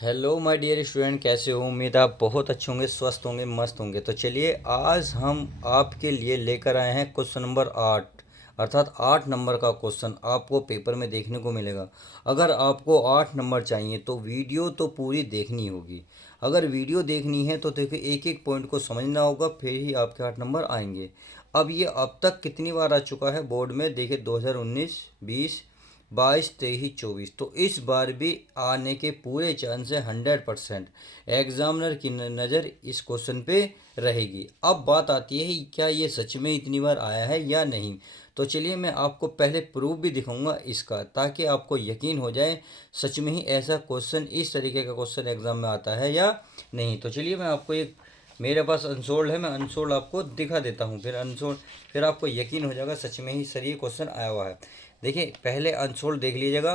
Hello my dear student, कैसे हो? उम्मीद आप बहुत अच्छे होंगे, स्वस्थ होंगे, मस्त होंगे। तो चलिए आज हम आपके लिए लेकर आए हैं क्वेश्चन नंबर 8, अर्थात 8 नंबर का क्वेश्चन आपको पेपर में देखने को मिलेगा। अगर आपको 8 नंबर चाहिए तो वीडियो तो पूरी देखनी होगी। अगर वीडियो देखनी है तो देखिए एक एक पॉइंट को समझना होगा, फिर ही आपके 8 नंबर आएंगे। अब ये अब तक कितनी बार आ चुका है बोर्ड में, देखिए 2019, 20, 22, 23, 24। तो इस बार भी आने के पूरे चांस है 100%। एग्जामिनर की नज़र इस क्वेश्चन पे रहेगी। अब बात आती है क्या ये सच में इतनी बार आया है या नहीं। तो चलिए मैं आपको पहले प्रूफ भी दिखाऊंगा इसका, ताकि आपको यकीन हो जाए सच में ही ऐसा क्वेश्चन, इस तरीके का क्वेश्चन एग्जाम में आता है या नहीं। तो चलिए मैं आपको एक, मेरे पास अनसोल्ड है, मैं अनसोल्ड आपको दिखा देता हूँ, फिर अनसोल्ड, फिर आपको यकीन हो जाएगा सच में ही सर ये क्वेश्चन आया हुआ है। देखिए पहले अनसोल्ड देख लीजिएगा।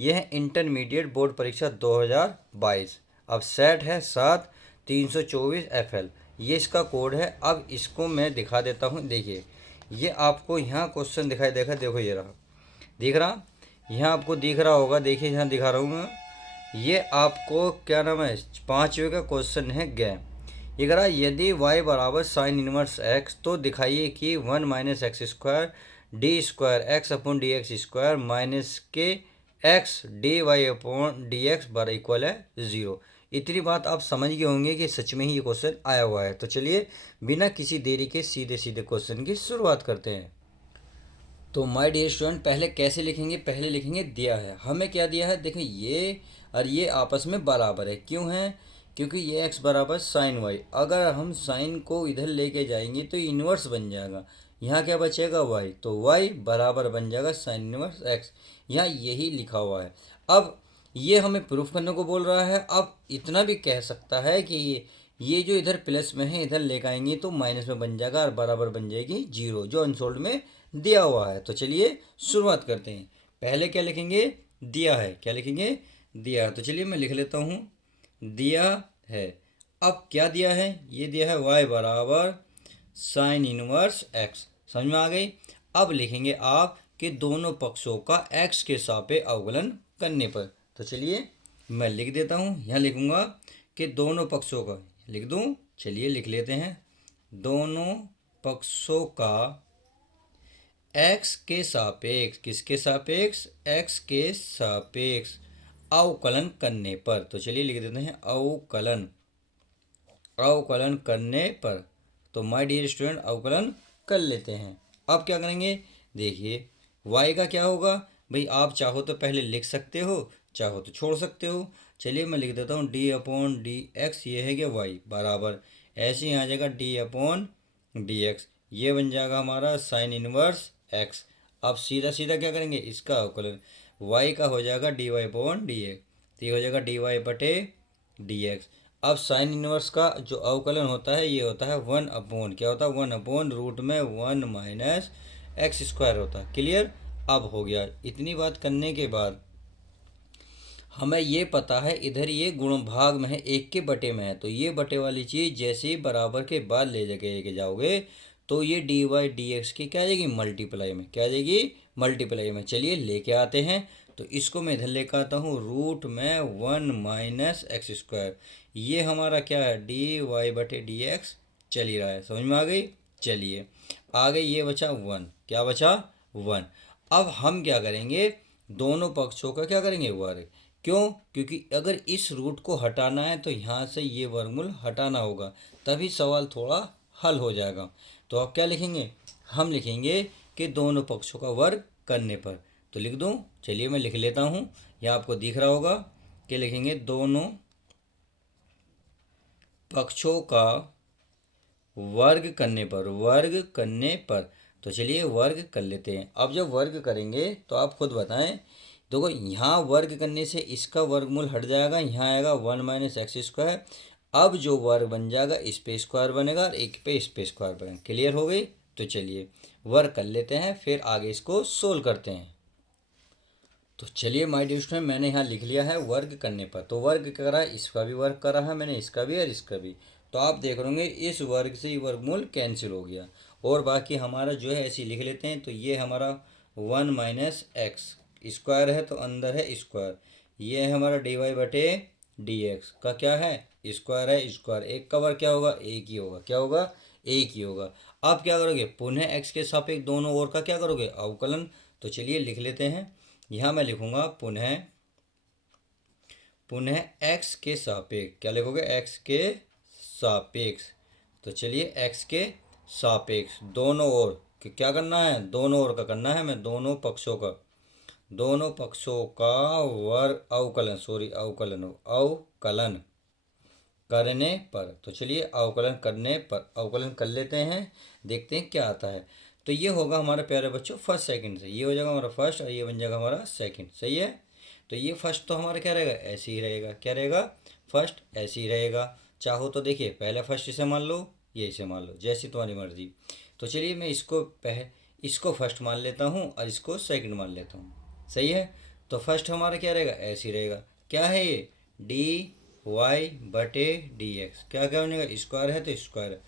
यह है इंटरमीडिएट बोर्ड परीक्षा 2022। अब सेट है 7324 FL, ये इसका कोड है। अब इसको मैं दिखा देता हूँ। देखिए ये आपको यहाँ क्वेश्चन दिखाई देगा, देखो ये रहा, दिख रहा, यहाँ आपको दिख रहा होगा। देखिए यहाँ दिखा रहा हूँ मैं, ये आपको क्या नाम है, 5वें का क्वेश्चन है गै। ये कह रहा है यदि y बराबर साइन इनवर्स x, तो दिखाइए कि 1 - x² d² x upon D X square minus के x dy upon D x बराबर इक्वल है 0। इतनी बात आप समझ गए होंगे कि सच में ही ये क्वेश्चन आया हुआ है। तो चलिए बिना किसी देरी के सीधे सीधे क्वेश्चन की शुरुआत करते हैं। तो माय डियर स्टूडेंट, पहले कैसे लिखेंगे, पहले लिखेंगे दिया है। हमें क्या दिया है, देखिए ये और ये आपस में बराबर है। क्यों है? क्योंकि ये x बराबर साइन वाई। अगर हम साइन को इधर लेके जाएंगे तो इन्वर्स बन जाएगा। यहाँ क्या बचेगा y, तो y बराबर बन जाएगा साइन इन्वर्स x। यहाँ यही लिखा हुआ है। अब ये हमें प्रूफ करने को बोल रहा है। अब इतना भी कह सकता है कि ये जो इधर प्लस में है इधर लेकर आएंगे तो माइनस में बन जाएगा और बराबर बन जाएगी 0, जो अनसोल्ड में दिया हुआ है। तो चलिए शुरुआत करते हैं। पहले क्या लिखेंगे, दिया है। क्या लिखेंगे, दिया है। तो चलिए मैं लिख लेता हूँ, दिया है। अब क्या दिया है, ये दिया है y बराबर साइन इनवर्स x। समझ में आ गई। अब लिखेंगे आप कि दोनों पक्षों का x के सापेक्ष अवकलन करने पर। तो चलिए मैं लिख देता हूँ, यहाँ लिखूंगा कि दोनों पक्षों का, लिख दूँ, चलिए लिख लेते हैं, दोनों पक्षों का x के सापेक्ष, किसके सापेक्ष, x के सापेक्ष अवकलन करने पर। तो चलिए लिख देते हैं अवकलन, अवकलन करने पर। तो माय डियर स्टूडेंट अवकलन कर लेते हैं। अब क्या करेंगे, देखिए y का क्या होगा भाई, आप चाहो तो पहले लिख सकते हो, चाहो तो छोड़ सकते हो। चलिए मैं लिख देता हूँ d अपॉन डी एक्स, ये है क्या y बराबर, ऐसे ही आ जाएगा d अपॉन डी एक्स, ये बन जाएगा हमारा साइन इनवर्स x। अब सीधा सीधा क्या करेंगे, इसका अवकलन y का हो जाएगा dy अपॉन डी एक्स, तो ये हो जाएगा dy बटे डी एक्स। अब साइन इनवर्स का जो अवकलन होता है ये होता है 1 अपॉन, क्या होता है, 1 अपॉन रूट में 1 माइनस एक्स स्क्वायर होता है। क्लियर। अब हो गया। इतनी बात करने के बाद हमें ये पता है इधर ये गुण भाग में है, 1 के बटे में है, तो ये बटे वाली चीज़ जैसे ही बराबर के बाद ले लेके जाओगे तो ये डी वाई डी एक्स की क्या आ जाएगी, मल्टीप्लाई में, क्या आ जाएगी, मल्टीप्लाई में। चलिए लेके आते हैं। तो इसको मैं इधर लेकर आता हूँ, रूट में 1 माइनस एक्स स्क्वायर, ये हमारा क्या है, डी वाई बटे डी एक्स चल ही रहा है। समझ में आ गई। चलिए आगे ये बचा 1, क्या बचा, 1। अब हम क्या करेंगे, दोनों पक्षों का क्या करेंगे, वर्ग। क्यों? क्योंकि अगर इस रूट को हटाना है तो यहाँ से ये वर्गमूल हटाना होगा, तभी सवाल थोड़ा हल हो जाएगा। तो अब क्या लिखेंगे, हम लिखेंगे कि दोनों पक्षों का वर्ग करने पर। तो लिख दूँ, चलिए मैं लिख लेता हूँ, यह आपको दिख रहा होगा कि लिखेंगे दोनों पक्षों का वर्ग करने पर, वर्ग करने पर। तो चलिए वर्ग कर लेते हैं। अब जब वर्ग करेंगे तो आप खुद बताएं, देखो यहाँ वर्ग करने से इसका वर्गमूल हट जाएगा, यहाँ आएगा 1 माइनस एक्स स्क्वायर। अब जो वर्ग बन जाएगा इस पे स्क्वायर बनेगा और एक पे इस पे स्क्वायर बनेगा। क्लियर हो गई। तो चलिए वर्ग कर लेते हैं, फिर आगे इसको सोल्व करते हैं। तो चलिए माय डियर स्टूडेंट, मैंने यहाँ लिख लिया है वर्ग करने पर। तो वर्ग करा है, इसका भी वर्ग करा है मैंने, इसका भी और इसका भी। तो आप देख रहे इस वर्ग से ये वर्गमूल कैंसिल हो गया, और बाकी हमारा जो है ऐसे लिख लेते हैं। तो ये हमारा 1 माइनस एक्स स्क्वायर है, तो अंदर है स्क्वायर, ये है हमारा डी वाई बटे डी एक्स का क्या है, स्क्वायर है, स्क्वायर एक का वर्ग क्या होगा, एक ही होगा, क्या होगा, एक ही होगा। अब क्या करोगे, पुनः एक्स के सापेक्ष दोनों ओर का क्या करोगे, अवकलन। तो चलिए लिख लेते हैं, यहाँ मैं लिखूंगा पुनः, पुनः एक्स के सापेक्ष, क्या लिखोगे, एक्स के सापेक्ष। तो चलिए एक्स के सापेक्ष दोनों ओर क्या करना है, दोनों ओर का करना है, मैं दोनों पक्षों का, दोनों पक्षों का वर्ग अवकलन, सॉरी अवकलन, अवकलन करने पर। तो चलिए अवकलन करने पर अवकलन कर लेते हैं, देखते हैं क्या आता है। तो ये होगा हमारे प्यारे बच्चों फर्स्ट सेकंड से, ये हो जाएगा हमारा फर्स्ट और ये बन जाएगा हमारा सेकंड, सही है। तो ये फर्स्ट तो हमारा क्या रहेगा, ऐसे ही रहेगा, क्या रहेगा, फर्स्ट ऐसे ही रहेगा। चाहो तो देखिए पहले फर्स्ट इसे मान लो, ये इसे मान लो, जैसी तुम्हारी मर्जी। तो चलिए मैं इसको फर्स्ट मान लेता हूँ और इसको सेकंड मान लेता हूँ, सही है। तो फर्स्ट हमारा क्या रहेगा, ऐसे ही रहेगा, क्या है ये, डी वाई बटे डी एक्स, क्या क्या बनेगा, स्क्वायर है तो स्क्वायर है।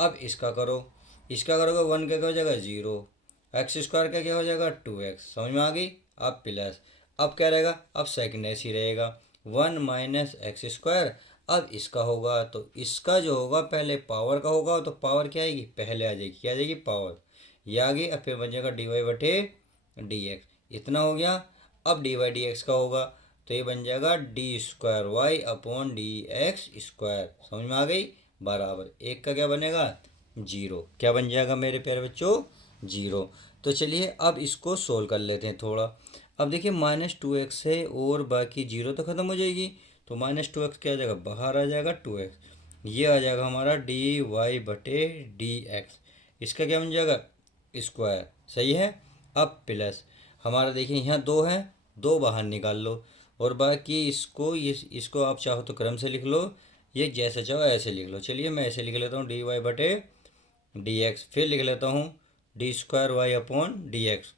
अब इसका करो, इसका करोगे वन का क्या हो जाएगा, जीरो, एक्स स्क्वायर का क्या हो जाएगा, टू एक्स, समझ में आ गई। अब प्लस, अब क्या रहेगा, अब सेकंड ऐसे ही रहेगा, वन माइनस एक्स स्क्वायर। अब इसका होगा तो इसका जो होगा पहले पावर का होगा, तो पावर क्या आएगी, पहले आ जाएगी, क्या आ जाएगी, पावर, ये आ गई। अब फिर बन जाएगा डी वाई बटे डी एक्स, इतना हो गया। अब डी वाई डी एक्स का होगा तो ये बन जाएगा D square Y upon D X square, समझ में आ गई, बराबर एक का क्या बनेगा, जीरो, क्या बन जाएगा मेरे प्यारे बच्चों, जीरो। तो चलिए अब इसको सोल्व कर लेते हैं थोड़ा। अब देखिए माइनस टू एक्स है और बाकी जीरो तो ख़त्म हो जाएगी, तो माइनस टू एक्स क्या आ जाएगा, बाहर आ जाएगा टू एक्स, ये आ जाएगा हमारा डी वाई बटे डी एक्स, इसका क्या बन जाएगा, स्क्वायर, सही है। अब प्लस हमारा देखिए यहाँ दो है, दो बाहर निकाल लो, और बाकी इसको आप चाहो तो क्रम से लिख लो, ये जैसे चाहो ऐसे लिख लो। चलिए मैं ऐसे लिख लेता हूँ डी वाई बटे डी एक्स, फिर लिख लेता हूँ D square Y upon D X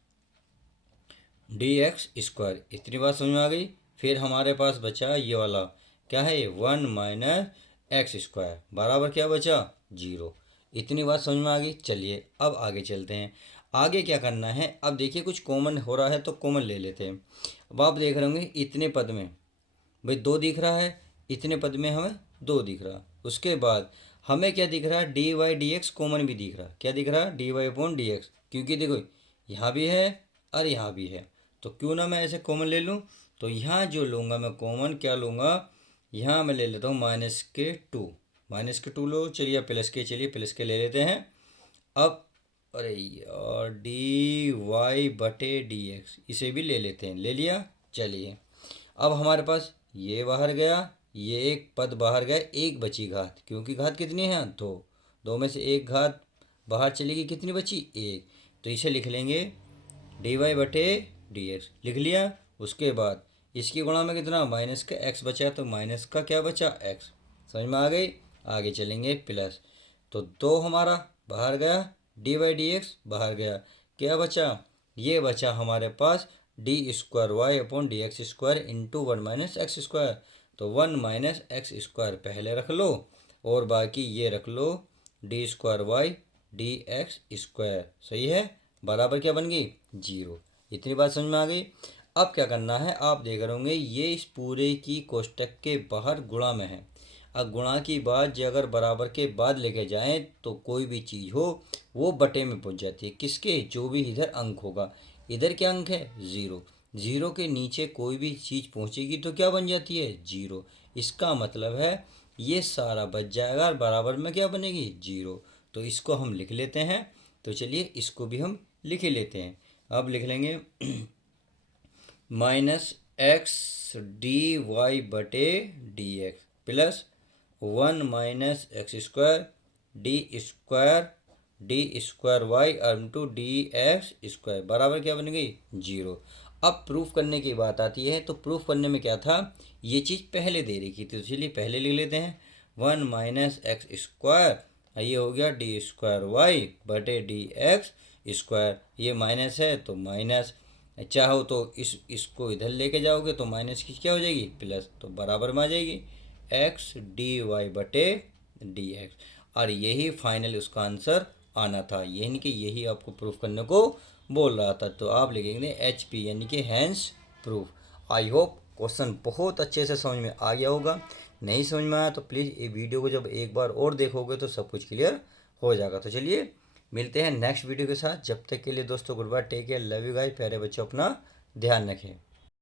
square, इतनी बात समझ में आ गई। फिर हमारे पास बचा ये वाला, क्या है ये, वन माइनस एक्स स्क्वायर बराबर क्या बचा, जीरो, इतनी बात समझ में आ गई। चलिए अब आगे चलते हैं, आगे क्या करना है। अब देखिए कुछ कॉमन हो रहा है तो कॉमन ले लेते हैं। अब आप देख रहे होंगे इतने पद में भाई दो दिख रहा है, इतने पद में हमें दो दिख रहा, उसके बाद हमें क्या दिख रहा है, D Y D X common भी दिख रहा, क्या दिख रहा है, D Y upon D X, क्योंकि देखो यहाँ भी है और यहाँ भी है, तो क्यों ना मैं ऐसे कॉमन ले लूँ। तो यहाँ जो लूँगा मैं कॉमन, क्या लूँगा, यहाँ मैं ले लेता हूँ माइनस के टू, माइनस के टू लो, चलिए प्लस के, चलिए प्लस के ले लेते हैं। अब अरे यार डी वाई बटे डी एक्स, इसे भी ले लेते हैं, ले लिया। चलिए अब हमारे पास ये बाहर गया, ये एक पद बाहर गया, एक बची घात, क्योंकि घात कितनी है, दो, दो में से एक घात बाहर चलेगी, कितनी बची, एक, तो इसे लिख लेंगे डी वाई बटे डी एक्स, लिख लिया। उसके बाद इसकी गुणा में कितना, माइनस का एक्स बचा, तो माइनस का क्या बचा, एक्स, समझ में आ गई। आगे चलेंगे प्लस, तो दो हमारा बाहर गया, डी वाई डी एक्स बाहर गया, क्या बचा, ये बचा हमारे पास D square Y upon D X square into one minus X square, तो वन माइनस एक्स स्क्वायर पहले रख लो और बाकी ये रख लो D square Y D X square, सही है, बराबर क्या बन गई, जीरो, इतनी बात समझ में आ गई। अब क्या करना है, आप देख रहे होंगे ये इस पूरे की कोष्टक के बाहर गुणा में है। अब गुणा की बात जो अगर बराबर के बाद लेके जाएं तो कोई भी चीज़ हो वो बटे में पहुंच जाती है, किसके, जो भी इधर अंक होगा, इधर क्या अंक है, ज़ीरो, ज़ीरो के नीचे कोई भी चीज़ पहुंचेगी तो क्या बन जाती है, जीरो, इसका मतलब है ये सारा बच जाएगा और बराबर में क्या बनेगी, जीरो। तो इसको हम लिख लेते हैं, तो चलिए इसको भी हम लिख ही लेते हैं। अब लिख लेंगे माइनस एक्स डी वाई बटे D X plus one minus X square D square Y into D X square बराबर क्या बन गई, जीरो। अब प्रूफ करने की बात आती है, तो प्रूफ करने में क्या था, ये चीज़ पहले दे रखी थी, तो चलिए पहले लिख लेते हैं, वन माइनस एक्स स्क्वायर, ये हो गया डी स्क्वायर वाई बटे डी एक्स स्क्वायर, ये माइनस है तो माइनस, चाहो तो इसको इधर लेके जाओगे तो माइनस की क्या हो जाएगी, प्लस, तो बराबर में आ जाएगी एक्स डी वाई बटे डी एक्स, और यही फाइनल उसका आंसर आना था, यानी कि यही आपको प्रूफ करने को बोल रहा था। तो आप लिखेंगे एच पी यानी कि hence proof. I hope question बहुत अच्छे से समझ में आ गया होगा। नहीं समझ में आया तो प्लीज़ ये वीडियो को जब एक बार और देखोगे तो सब कुछ क्लियर हो जाएगा। तो चलिए मिलते हैं नेक्स्ट वीडियो के साथ, जब तक के लिए दोस्तों good bye, take care, love you guys. प्यारे बच्चों अपना ध्यान रखें।